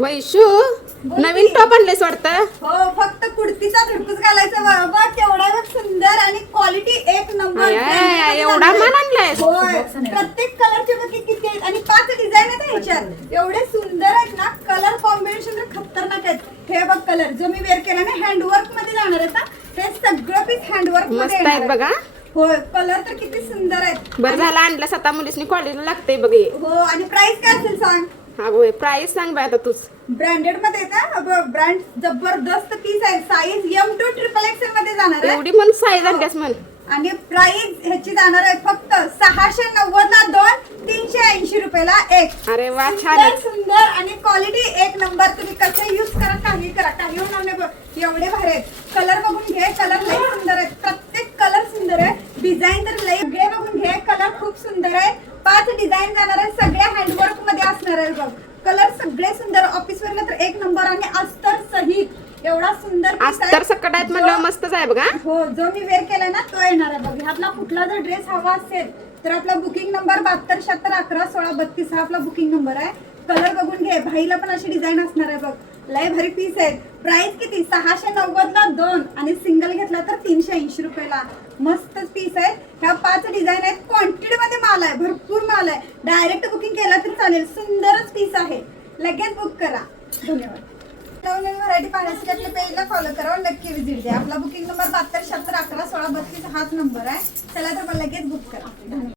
वैशू नवीन top आणलेस वाटतं. हो, फक्त कुर्तीचा धडकूस घालायचा बाबा. केवढा सुंदर आणि क्वालिटी एक नंबर. एवढा माल आणलाय. होय, प्रत्येक कलरचे बघी किती आहेत आणि 5 डिझाईन आहेत ह्याच्यात. एवढे सुंदर आहेत ना, कलर कॉम्बिनेशन तर खतरनाक आहेत. हे बघ कलर जो मी वेअर केला ना, हँडवर्क मध्ये जाणार आहे. हे सगळं पीस हँडवर्क मध्ये मस्त आहेत बघा. होय, कलर तर किती सुंदर आहेत. बरं झालं आणलं, आता मुलीसनी कॉलेजला लागतंय बघ हे. हो, आणि प्राइस काय असेल सांग. हा होय, प्राइस सांग बाय आता तूच. ब्रँडेड मध्ये येतात. ब्रँड जबरदस्त पीस आहे. साईज M2 XXL मध्ये जाणार आहे. एवढी पण साईज आणल्यास म्हण. आणि प्राइस ह्याची जाणार आहे फक्त 690 ला 2, 380 रुपयाला 1. अरे वा, छान आहे. सुंदर आणि क्वालिटी एक नंबर. तुम्ही कसे यूज करा, काही करा, काही होणार नाही. एवढे भारी आहेत. कलर बघून घे, कलर लई सुंदर आहेत. प्रत्येक कलर सुंदर आहे. डिझाईन तर लई घे, बघून घे. कलर खूप सुंदर आहे. 5 डिझाईन जाणार आहे. सगळ्या हँडवर्क मध्ये असणार आहे बघ. कलर सगळे सुंदर. ऑफिस वेअरला तर एक नंबर आणि अस्तर सहित एवढा सुंदर अस्तर सकट आहेत म्हणलं मस्तच आहे बघा. हो, जो मी वेअर केलाय ना तो येणार आहे बघ. ह्यातला कुठला जर ड्रेस हवा असेल तर आपला बुकिंग नंबर 72 76 11 16 32 हा आपला बुकिंग नंबर आहे. कलर बघून घे. भाईला पण अशी डिझाईन असणार आहे बघ. लय भारी पीस आहेत. प्राइस किती 690 ला 2 आणि सिंगल घेतला तर 380 रुपयाला. मस्त पीस आहेत. ह्या 5 डिझाईन आहेत. क्वांटिटी मध्ये माल आहे, भरपूर माल आहे. डायरेक्ट बुकिंग केला तरी चालेल. सुंदरच पीस आहे. लगेच बुक करा. धन्यवाद. नवीन व्हरायटी पाहण्यासाठी आपल्या पेजला फॉलो करा, नक्की विजिट द्या. आपला बुकिंग नंबर 72 76 11 16 32 हाच नंबर आहे. चला तर लगेच बुक करा. धन्यवाद.